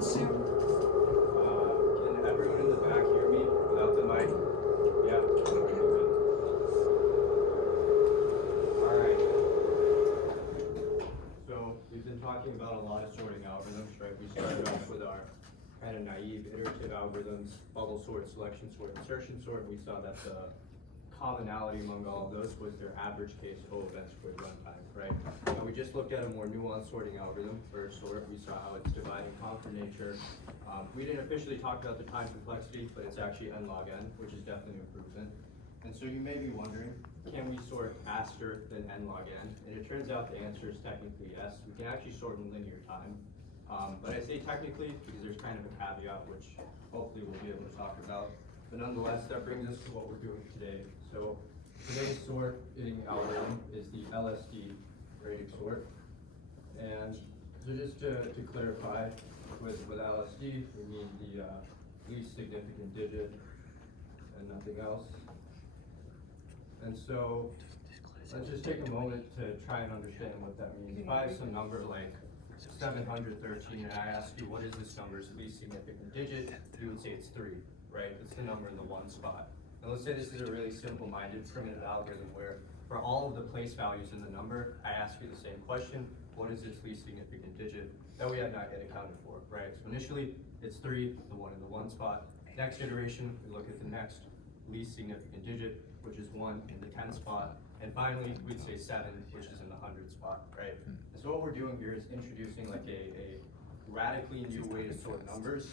on, Sam? Can everyone in the back hear me without the mic? Yeah? Okay, good. All right. So we've been talking about a lot of sorting algorithms, right? We started off with our kind of naive iterative algorithms, bubble sort, selection sort, insertion sort. We saw that the commonality among all of those was their average case O of n squared runtime, right? And we just looked at a more nuanced sorting algorithm for sort. We saw how it's divide and conquer nature. We didn't officially talk about the time complexity, but it's actually n log n, which is definitely an improvement. And so you may be wondering, can we sort faster than n log n? And it turns out the answer is technically yes. We can actually sort in linear time. But I say technically because there's kind of a caveat, which hopefully we'll be able to talk about. But nonetheless, that brings us to what we're doing today. So today's sorting algorithm is the LSD Radix Sort. And so just to clarify, with LSD, we mean the least significant digit and nothing else. And so let's just take a moment to try and understand what that means. If I have some number like 713 and I ask you what is this number's least significant digit, you would say it's 3, right? It's the number in the 1 spot. And let's say this is a really simple-minded primitive algorithm where for all of the place values in the number, I ask you the same question, what is its least significant digit? That we have not yet accounted for, right? So initially, it's 3, the one in the 1 spot. Next iteration, we look at the next least significant digit, which is 1 in the 10 spot. And finally, we'd say 7, which is in the 100 spot, right? And so what we're doing here is introducing like a radically new way to sort numbers,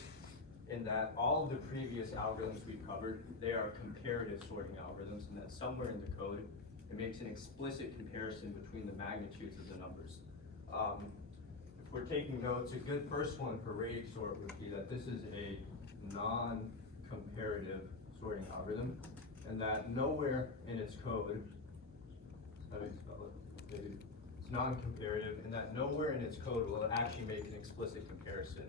in that all of the previous algorithms we've covered, they are comparative sorting algorithms, and that somewhere in the code, it makes an explicit comparison between the magnitudes of the numbers. If we're taking notes, a good first one for Radix Sort would be that this is a non-comparative sorting algorithm, and that nowhere in its code, how do you spell it? Maybe it's non-comparative, and that nowhere in its code will it actually make an explicit comparison.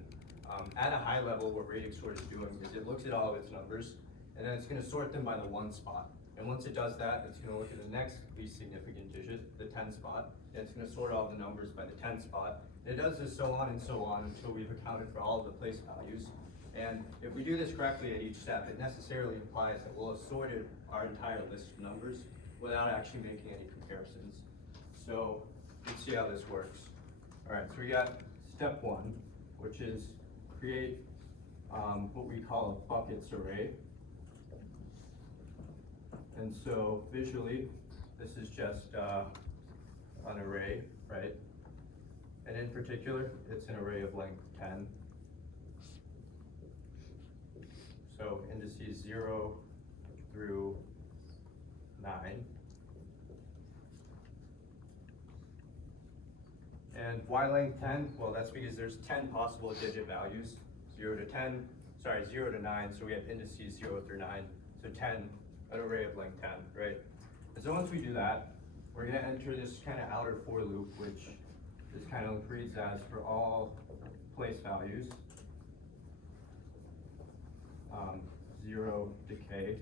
At a high level, what Radix Sort is doing is it looks at all of its numbers, and then it's going to sort them by the 1 spot. And once it does that, it's going to look at the next least significant digit, the 10 spot, and it's going to sort all the numbers by the 10 spot. And it does this so on until we've accounted for all of the place values. And if we do this correctly at each step, it necessarily implies that we'll have sorted our entire list of numbers without actually making any comparisons. So let's see how this works. All right, so we got step 1, which is create what we call a buckets array. And so visually, this is just an array, right? And in particular, it's an array of length 10. So indices 0 through 9. And why length 10? Well, that's because there's 10 possible digit values, 0 to 9, so we have indices 0 through 9, so 10, an array of length 10, right? And so once we do that, we're gonna enter this kind of outer for loop, which this kind of reads as for all place values, 0 to k.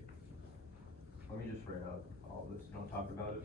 Let me just write out all this and I'll talk about it.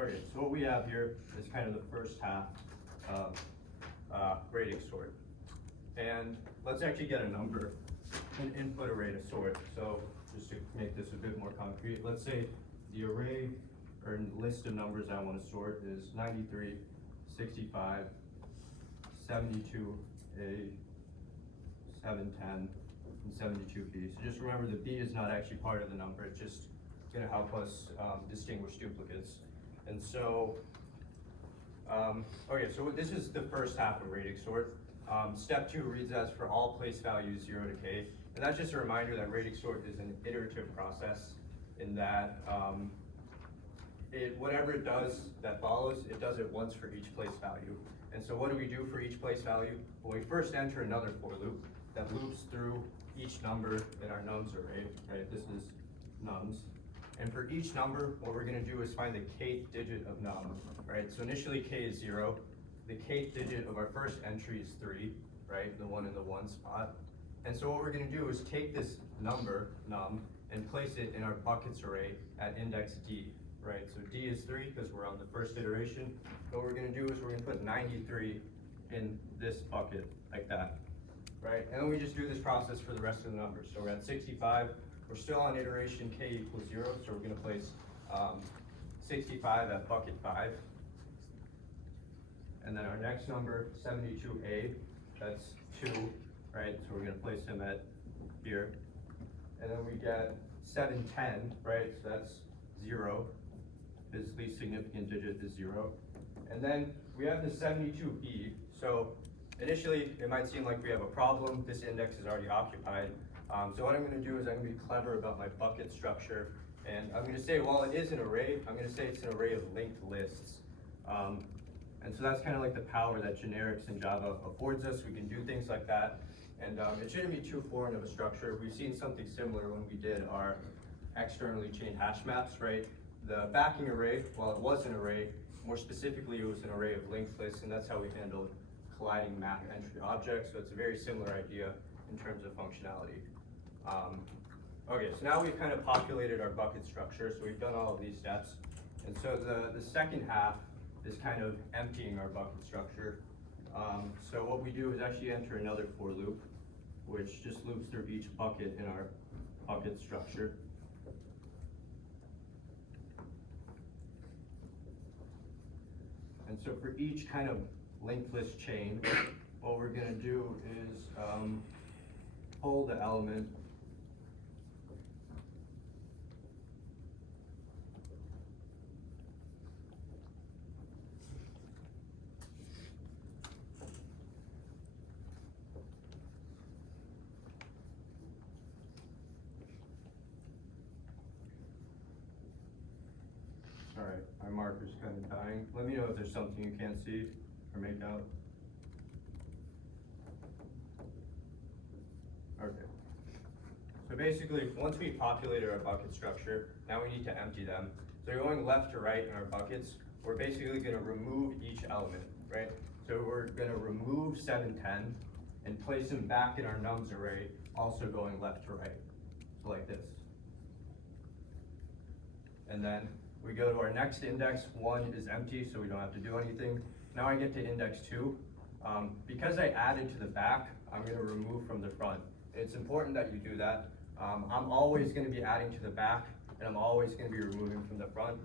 Okay, so what we have here is kind of the first half of Radix Sort. And let's actually get a number, an input array to sort. So just to make this a bit more concrete, let's say the array or list of numbers I want to sort is 93, 65, 72A, 710, and 72B. So just remember the B is not actually part of the number, it's just going to help us distinguish duplicates. And so, okay, so this is the first half of Radix Sort. Step 2 reads as for all place values 0 to k. And that's just a reminder that Radix Sort is an iterative process in that whatever it does that follows, it does it once for each place value. And so what do we do for each place value? Well, we first enter another for loop that loops through each number in our nums array, right? This is nums. And for each number, what we're gonna do is find the kth digit of num, right? So initially k is 0. The kth digit of our first entry is 3, right? The one in the 1 spot. And so what we're gonna do is take this number, num, and place it in our buckets array at index d, right? So d is 3 because we're on the first iteration. What we're gonna do is we're gonna put 93 in this bucket, like that, right? And then we just do this process for the rest of the numbers. So we're at 65. We're still on iteration k equals 0, so we're gonna place 65 at bucket 5. And then our next number, 72a, that's 2, right? So we're gonna place him at here. And then we get 710, right? So that's 0. His least significant digit is 0. And then we have the 72b. So initially, it might seem like we have a problem. This index is already occupied. So what I'm gonna do is I'm gonna be clever about my bucket structure. And I'm gonna say, while it is an array, I'm gonna say it's an array of linked lists. And so that's kind of like the power that generics in Java affords us. We can do things like that. And it shouldn't be too foreign of a structure. We've seen something similar when we did our externally chained hash maps, right? The backing array, while it was an array, more specifically, it was an array of linked lists, and that's how we handled colliding map entry objects. So it's a very similar idea in terms of functionality. Okay, so now we've kind of populated our bucket structure, so we've done all of these steps. And so the second half is kind of emptying our bucket structure. So what we do is actually enter another for loop, which just loops through each bucket in our bucket structure. And so for each kind of linked list chain, what we're gonna do is pull the element Sorry, my marker's kind of dying. Let me know if there's something you can't see or make out. Okay. So basically, once we populated our bucket structure, now we need to empty them. So going left to right in our buckets, we're basically gonna remove each element, right? So we're gonna remove 710 and place them back in our nums array, also going left to right, so like this. And then we go to our next index. 1 is empty, so we don't have to do anything. Now I get to index 2. Because I added to the back, I'm gonna remove from the front. It's important that you do that. I'm always gonna be adding to the back, and I'm always gonna be removing from the front.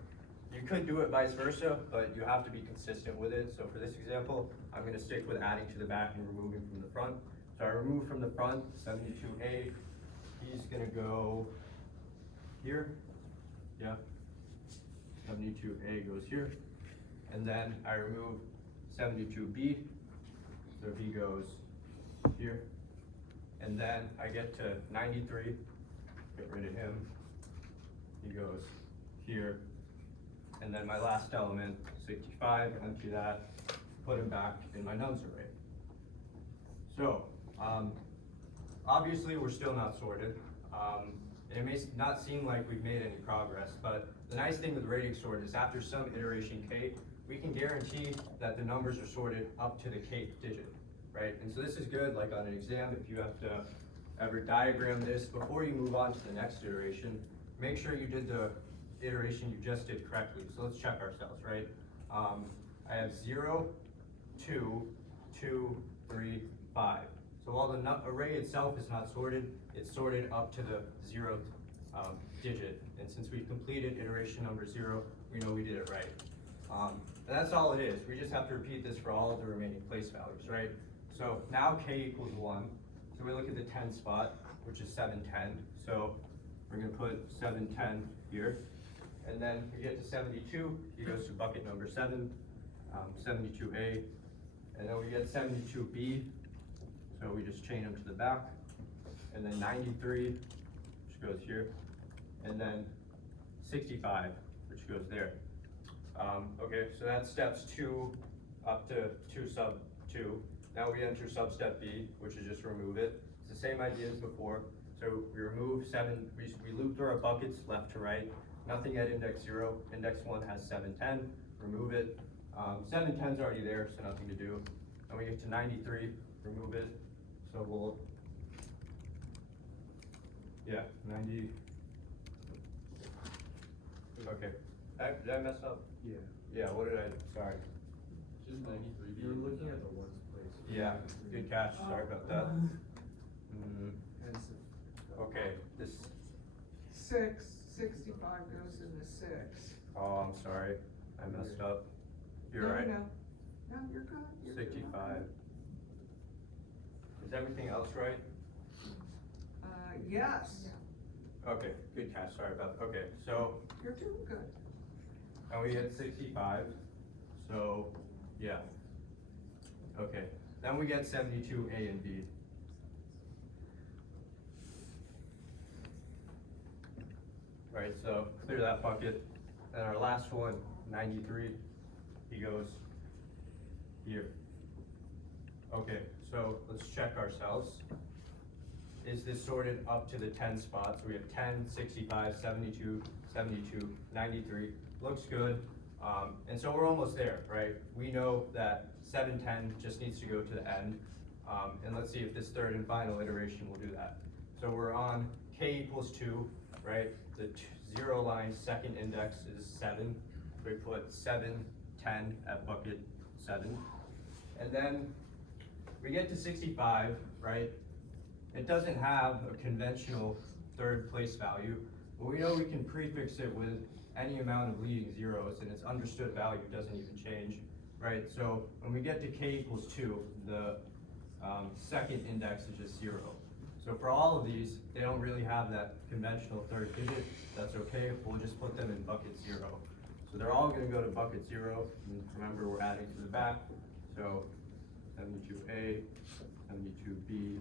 You could do it vice versa, but you have to be consistent with it. So for this example, I'm gonna stick with adding to the back and removing from the front. So I remove from the front, 72A, he's gonna go here, yeah. 72A goes here, and then I remove 72B, so he goes here, and then I get to 93, get rid of him, he goes here, and then my last element, 65, empty that, put him back in my nums array. So, obviously we're still not sorted. And it may not seem like we've made any progress, but the nice thing with Radix Sort is after some iteration k, we can guarantee that the numbers are sorted up to the kth digit, right? And so this is good, like on an exam, if you have to ever diagram this before you move on to the next iteration, make sure you did the iteration you just did correctly. So let's check ourselves, right? I have 0, 2, 2, 3, 5. So while the array itself is not sorted, it's sorted up to the 0th digit. And since we've completed iteration number 0, we know we did it right. And that's all it is. We just have to repeat this for all of the remaining place values, right? So now k equals 1. So we look at the 10 spot, which is 710. So we're gonna put 710 here. And then we get to 72, he goes to bucket number 7, 72A. And then we get 72B. So we just chain them to the back, and then 93, which goes here, and then 65, which goes there. Okay, so that's steps 2 up to 2 sub 2. Now we enter substep B, which is just remove it. It's the same idea as before. So we remove 7, we loop through our buckets left to right. Nothing at index 0. Index 1 has 710. Remove it. 710 is already there, so nothing to do. And we get to 93. Remove it. So we'll, yeah, 90. Okay. Did I mess up? Yeah. Yeah, what did I, sorry. Just 93. You're looking at the ones place. Yeah, good catch, sorry about that. Okay, this, 65 goes in the 6. oh, I'm sorry, I messed up. You're No, right. No, you're good. You're good. 65. Is everything else right? Yes, Okay, good catch, sorry about, okay, so, you're doing good. and we get 65, so, yeah. Okay, then we get 72 A and B. Right, so clear that bucket. And our last one, 93, he goes here. Okay, so let's check ourselves. Is this sorted up to the 10 spots? So we have 10, 65, 72, 72, 93. Looks good. And so we're almost there, right? We know that 710 just needs to go to the end. And let's see if this third and final iteration will do that. So we're on K equals 2, right? The 0 line second index is 7. We put 7, 10 at bucket 7. And then we get to 65, right? It doesn't have a conventional third place value, but we know we can prefix it with any amount of leading zeros, and its understood value doesn't even change, right? So when we get to K equals 2, the second index is just 0. So for all of these, they don't really have that conventional third digit. That's okay, we'll just put them in bucket 0. So they're all gonna go to bucket 0, and remember we're adding to the back. So 72A, 72B,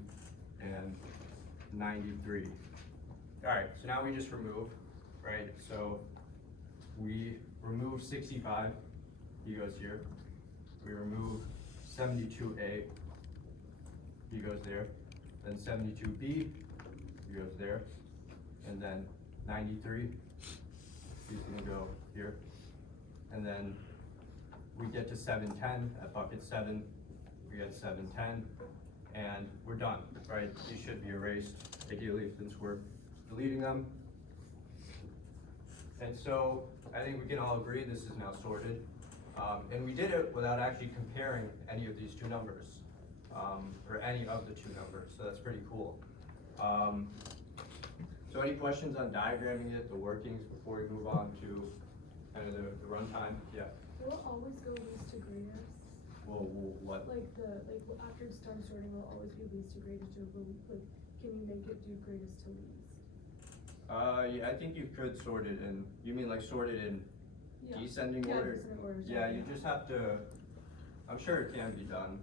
and 93. All right, so now we just remove, right? So we remove 65, he goes here. We remove 72A, he goes there. Then 72B, he goes there. And then 93, he's gonna go here. And then we get to 710 at bucket 7, we get 710, and we're done, right? These should be erased, ideally, since we're deleting them. And so I think we can all agree this is now sorted. And we did it without actually comparing any of these two numbers, or any of the two numbers, so that's pretty cool. So any questions on diagramming it, the workings, before we move on to kind of the runtime? Yeah. Will it always go least to greatest? Well, what? Like after it's done sorting, will it always be least to greatest, or like can you make it do greatest to least? Yeah, I think you could sort it in. You mean like sort it in descending yeah, order? descending order. Yeah, you just have to. I'm sure it can be done.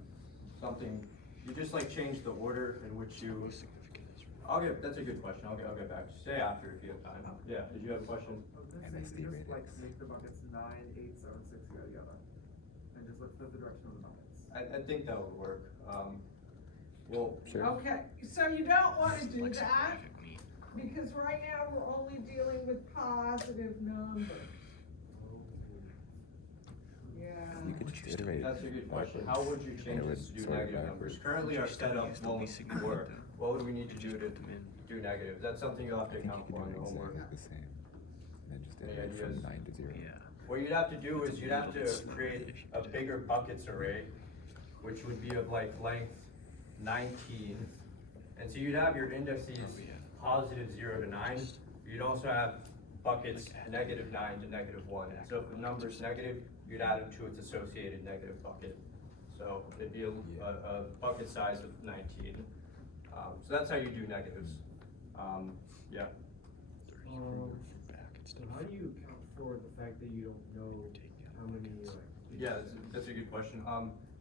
Something. You just like change the order in which you. That's a good question. I'll get back. Stay after if you have time. Yeah. Did you have a question? LSD Radix. Like make the buckets 9, 8, 7, 6 go together, and just look at the direction of the buckets. I think that would work. Well, Sure. Okay, so you don't wanna do that, because right now we're only dealing with positive numbers. Yeah. You could just iterate it. that's a good question. How would you change Yeah, this to do sort it negative backwards. numbers? Currently, our setup won't work. What would we need to do to do negative? That's something you'll have I to think you account could for in do the it homework. exactly the same. And then just Any iterate from ideas? 9 to 0. What you'd have to do is you'd have to create a bigger buckets array, which would be of like length 19. And so you'd have your indices positive 0 to 9. You'd also have buckets negative 9 to negative 1. And so if the number's negative, you'd add them to its associated negative bucket. So it'd be a bucket size of 19. So that's how you do negatives. Yeah. So how do you account for the fact that you don't know how many Yeah, that's a good question.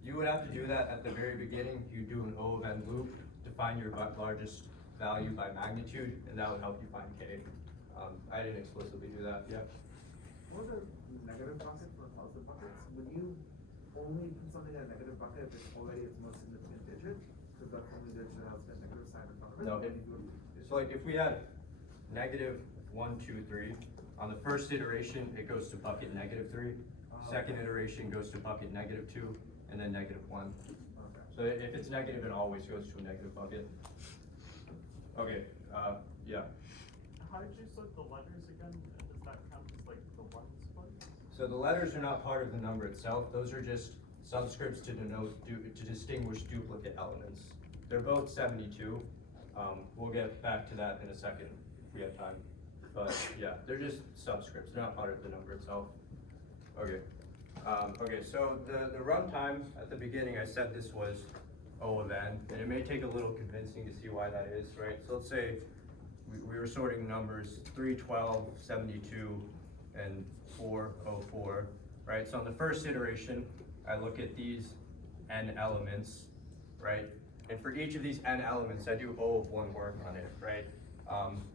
You would have to do that at the very beginning. You do an O of n loop to find your largest value by magnitude, and that would help you find K. I didn't explicitly do that, yeah. For the negative buckets or positive buckets, when you only put something in a negative bucket if it's already its most significant digit, because that's the only digit that has a negative sign in front of it. No, When if- you do it- So like if we had negative 1, 2, 3, on the first iteration, it goes to bucket -3. Second iteration goes to bucket -2, and then -1. Okay. So if it's negative, it always goes to a negative bucket. Okay, yeah. How did you sort the letters again? Does that count as like the ones place? So the letters are not part of the number itself. Those are just subscripts to denote, to distinguish duplicate elements. They're both 72. We'll get back to that in a second if we have time. But yeah, they're just subscripts. They're not part of the number itself. Okay. Okay, so the runtime at the beginning, I said this was O of n, and it may take a little convincing to see why that is, right? So let's say we were sorting numbers 312, 72, and 404, right? So on the first iteration, I look at these n elements, right? And for each of these n elements, I do O of 1 work on it, right?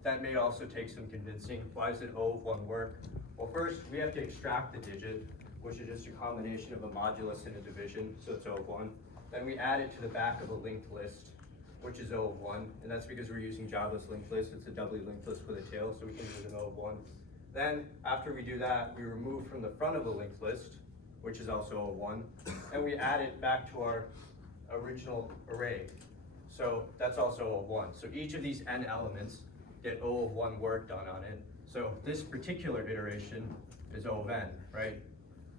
That may also take some convincing. Why is it O of 1 work? Well, first, we have to extract the digit, which is just a combination of a modulus and a division, so it's O of 1. Then we add it to the back of a linked list, which is O of 1, and that's because we're using Java's linked list. It's a doubly linked list with a tail, so we can use an O of 1. Then, after we do that, we remove from the front of a linked list, which is also O of 1, and we add it back to our original array. So that's also O of 1. So each of these n elements get O of 1 work done on it. So this particular iteration is O of n, right?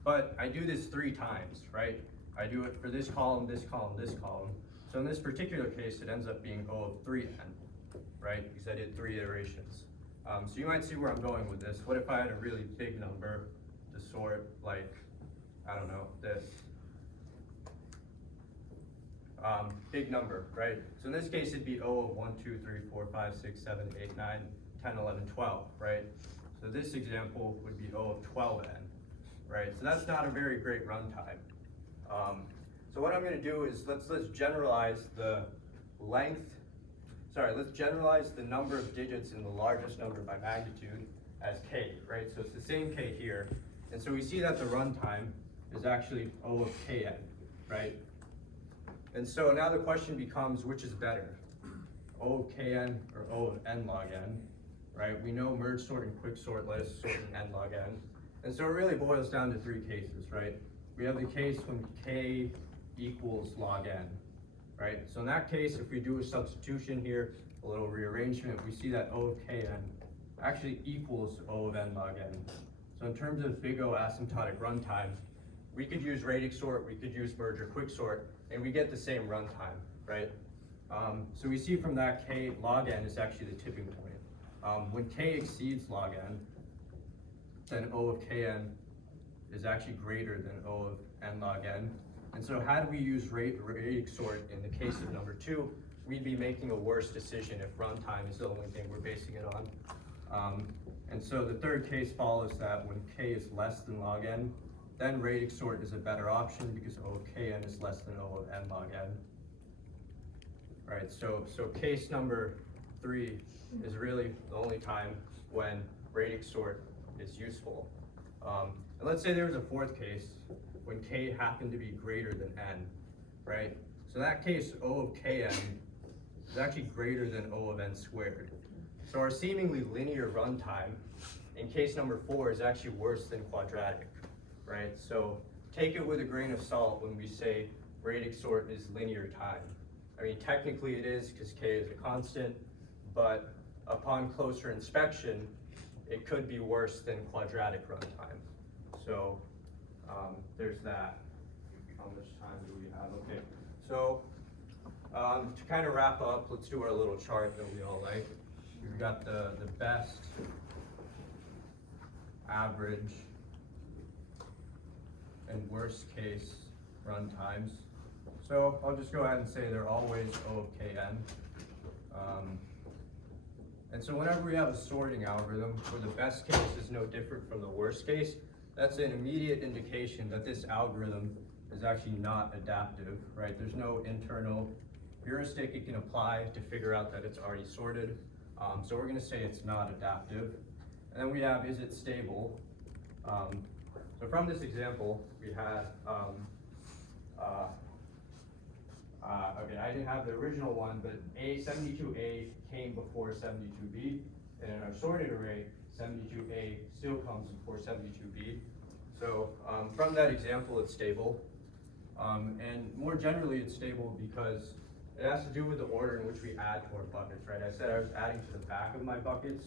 But I do this 3 times, right? I do it for this column, this column, this column. So in this particular case, it ends up being O of 3n, right? Because I did 3 iterations. So you might see where I'm going with this. What if I had a really big number to sort, like, I don't know, this. Big number, right? So in this case, it'd be O of 1, 2, 3, 4, 5, 6, 7, 8, 9, 10, 11, 12, right? So this example would be O of 12n, right? So that's not a very great runtime. So what I'm gonna do is let's generalize the let's generalize the number of digits in the largest number by magnitude as k, right? So it's the same k here. And so we see that the runtime is actually O of kn, right? And so now the question becomes, which is better? O of kn or O of n log n, right? We know merge sort and quick sort let us sort in n log n. And so it really boils down to 3 cases, right? We have the case when k equals log n, right? So in that case, if we do a substitution here, a little rearrangement, we see that O of kn actually equals O of n log n. So in terms of big O asymptotic runtime, we could use radix sort, we could use merge or quick sort, and we get the same runtime, right? So we see from that k log n is actually the tipping point. When k exceeds log n, then O of kn is actually greater than O of n log n. And so had we used radix sort in the case of number 2, we'd be making a worse decision if runtime is the only thing we're basing it on. And so the third case follows that when k is less than log n, then radix sort is a better option because O of kn is less than O of n log n. Right, so case number 3 is really the only time when radix sort is useful. And let's say there was a 4th case when k happened to be greater than n, right? So in that case, O of kn is actually greater than O of n squared. So our seemingly linear runtime in case number 4 is actually worse than quadratic, right? So take it with a grain of salt when we say radix sort is linear time. I mean, technically it is because k is a constant, but upon closer inspection, it could be worse than quadratic runtime. So there's that. How much time do we have? Okay, so to kind of wrap up, let's do our little chart that we all like. We've got the best, average, and worst case runtimes. So I'll just go ahead and say they're always O of kn. And so whenever we have a sorting algorithm where the best case is no different from the worst case, that's an immediate indication that this algorithm is actually not adaptive, right? There's no internal heuristic it can apply to figure out that it's already sorted. So we're gonna say it's not adaptive. And then we have, is it stable? So from this example, we had okay, I didn't have the original one, but 72A came before 72B, and in our sorted array, 72A still comes before 72B. So from that example, it's stable. And more generally, it's stable because it has to do with the order in which we add to our buckets, right? I said I was adding to the back of my buckets,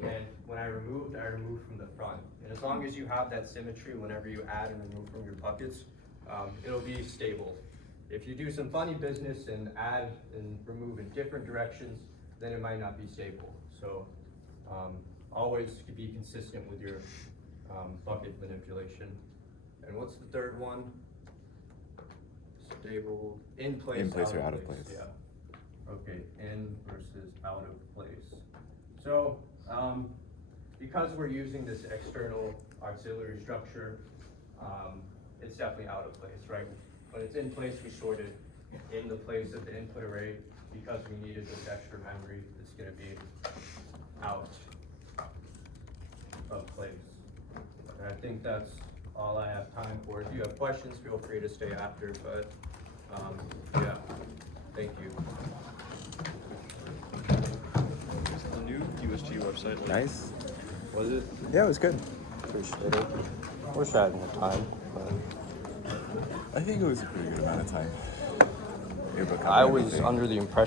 and when I removed from the front. And as long as you have that symmetry whenever you add and remove from your buckets, it'll be stable. If you do some funny business and add and remove in different directions, then it might not be stable. So always be consistent with your bucket manipulation. And what's the third one? Stable, in place, In place or out of place. Yeah. Okay, in versus out of place. So, because we're using this external auxiliary structure, it's definitely out of place, right? When it's in place, we sort it in the place of the input array. Because we needed this extra memory, it's gonna be out of place. And I think that's all I have time for. If you have questions, feel free to stay after, but, yeah, thank you. Is the new USG website like? Nice. Was it? Yeah, it was good. Appreciate it. Wish I had more time, but I think it was a pretty good amount of time. Able to cover I was everything. under the impression